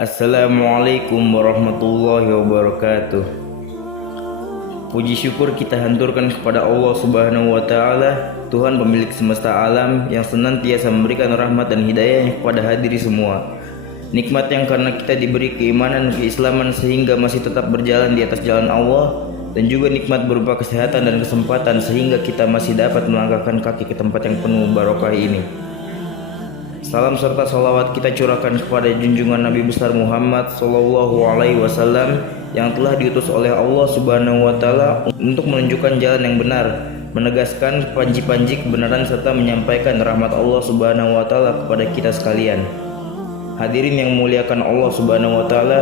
Assalamualaikum warahmatullahi wabarakatuh. Puji syukur kita hanturkan kepada Allah Subhanahu wa Ta'ala, Tuhan pemilik semesta alam yang senantiasa memberikan rahmat dan hidayahnya kepada hadiri semua. Nikmat yang karena kita diberi keimanan keislaman sehingga masih tetap berjalan di atas jalan Allah, dan juga nikmat berupa kesehatan dan kesempatan sehingga kita masih dapat melangkahkan kaki ke tempat yang penuh barokah ini. Salam serta salawat kita curahkan kepada junjungan Nabi besar Muhammad Sallallahu Alaihi Wasallam yang telah diutus oleh Allah Subhanahu Wa Taala untuk menunjukkan jalan yang benar, menegaskan panji-panji kebenaran serta menyampaikan rahmat Allah Subhanahu Wa Taala kepada kita sekalian. Hadirin yang memuliakan Allah Subhanahu Wa Taala,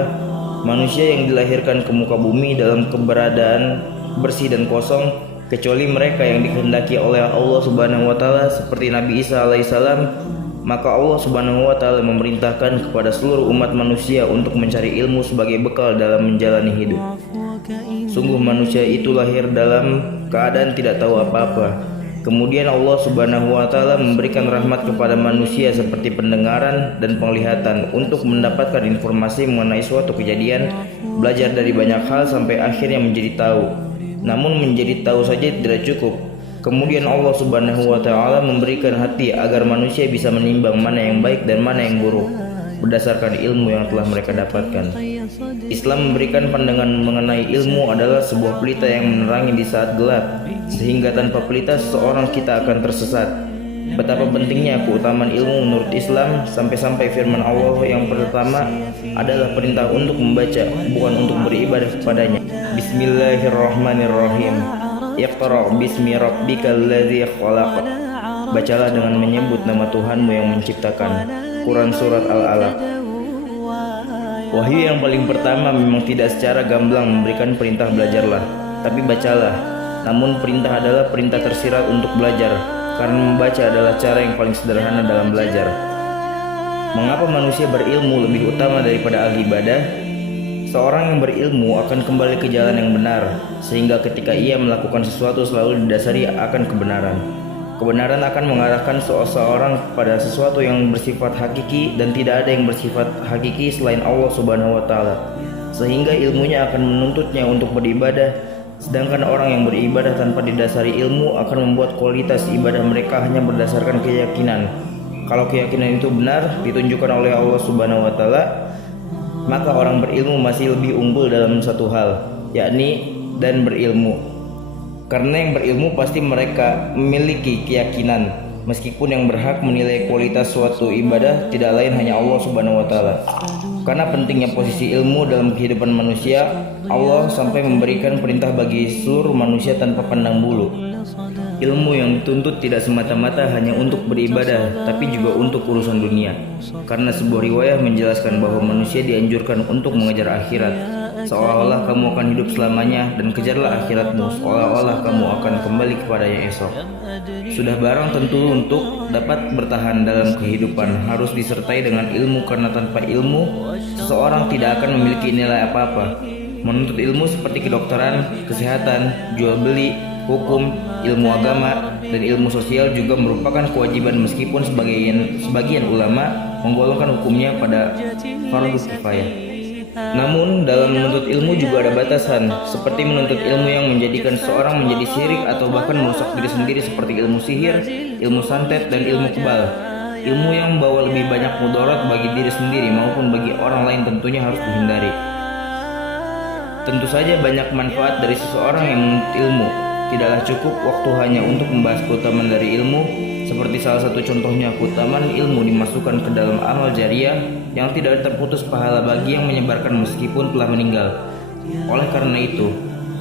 manusia yang dilahirkan ke muka bumi dalam keberadaan bersih dan kosong, kecuali mereka yang dikehendaki oleh Allah Subhanahu Wa Taala seperti Nabi Isa alaihissalam. Maka Allah Subhanahu wa Ta'ala memerintahkan kepada seluruh umat manusia untuk mencari ilmu sebagai bekal dalam menjalani hidup. Sungguh manusia itu lahir dalam keadaan tidak tahu apa-apa. Kemudian Allah Subhanahu wa Ta'ala memberikan rahmat kepada manusia seperti pendengaran dan penglihatan untuk mendapatkan informasi mengenai suatu kejadian, belajar dari banyak hal sampai akhirnya menjadi tahu. Namun menjadi tahu saja tidak cukup. Kemudian Allah Subhanahu wa Ta'ala memberikan hati agar manusia bisa menimbang mana yang baik dan mana yang buruk berdasarkan ilmu yang telah mereka dapatkan. Islam memberikan pandangan mengenai ilmu adalah sebuah pelita yang menerangi di saat gelap, sehingga tanpa pelita seseorang kita akan tersesat. Betapa pentingnya keutamaan ilmu menurut Islam, sampai-sampai firman Allah yang pertama adalah perintah untuk membaca, bukan untuk beribadah kepadanya. Bismillahirrahmanirrahim. Iqra' bismi rabbikal ladzi khalaq. Bacalah dengan menyebut nama Tuhanmu yang menciptakan. Quran surat Al-Alaq. Wahyu yang paling pertama memang tidak secara gamblang memberikan perintah belajarlah, tapi bacalah. Namun perintah adalah perintah tersirat untuk belajar, karena membaca adalah cara yang paling sederhana dalam belajar. Mengapa manusia berilmu lebih utama daripada ahli ibadah? Seorang yang berilmu akan kembali ke jalan yang benar, sehingga ketika ia melakukan sesuatu selalu didasari akan kebenaran. Kebenaran akan mengarahkan seseorang kepada sesuatu yang bersifat hakiki, dan tidak ada yang bersifat hakiki selain Allah Subhanahu wa Ta'ala, sehingga ilmunya akan menuntutnya untuk beribadah. Sedangkan orang yang beribadah tanpa didasari ilmu akan membuat kualitas ibadah mereka hanya berdasarkan keyakinan. Kalau keyakinan itu benar ditunjukkan oleh Allah Subhanahu wa Ta'ala, maka orang berilmu masih lebih unggul dalam satu hal, yakni dan berilmu. Karena yang berilmu pasti mereka memiliki keyakinan, meskipun yang berhak menilai kualitas suatu ibadah tidak lain hanya Allah Subhanahu wa Ta'ala. Karena pentingnya posisi ilmu dalam kehidupan manusia, Allah sampai memberikan perintah bagi seluruh manusia tanpa pandang bulu. Ilmu yang dituntut tidak semata-mata hanya untuk beribadah, tapi juga untuk urusan dunia. Karena sebuah riwayah menjelaskan bahwa manusia dianjurkan untuk mengejar akhirat, seolah-olah kamu akan hidup selamanya, dan kejarlah akhiratmu seolah-olah kamu akan kembali kepadanya esok. Sudah barang tentu untuk dapat bertahan dalam kehidupan harus disertai dengan ilmu, karena tanpa ilmu seseorang tidak akan memiliki nilai apa-apa. Menuntut ilmu seperti kedokteran, kesehatan, jual beli, hukum, ilmu agama, dan ilmu sosial juga merupakan kewajiban, meskipun sebagian ulama menggolongkan hukumnya pada fardu kifayah. Namun dalam menuntut ilmu juga ada batasan, seperti menuntut ilmu yang menjadikan seorang menjadi syirik atau bahkan merusak diri sendiri seperti ilmu sihir, ilmu santet, dan ilmu kebal. Ilmu yang membawa lebih banyak mudarat bagi diri sendiri maupun bagi orang lain tentunya harus dihindari. Tentu saja banyak manfaat dari seseorang yang menuntut ilmu. Tidaklah cukup waktu hanya untuk membahas keutamaan dari ilmu, seperti salah satu contohnya keutamaan ilmu dimasukkan ke dalam amal jariah yang tidak terputus pahala bagi yang menyebarkan meskipun telah meninggal. Oleh karena itu,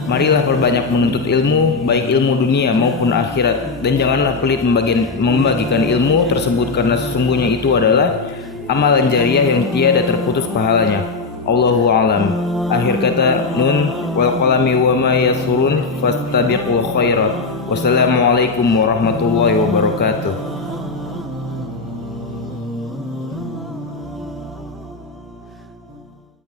marilah perbanyak menuntut ilmu, baik ilmu dunia maupun akhirat, dan janganlah pelit membagikan ilmu tersebut, karena sesungguhnya itu adalah amalan jariah yang tiada terputus pahalanya. Allahu a'lam. Akhir kata, Nun wal qalami wa ma yasurun fastabiqul khairat. Wassalamualaikum warahmatullahi wabarakatuh.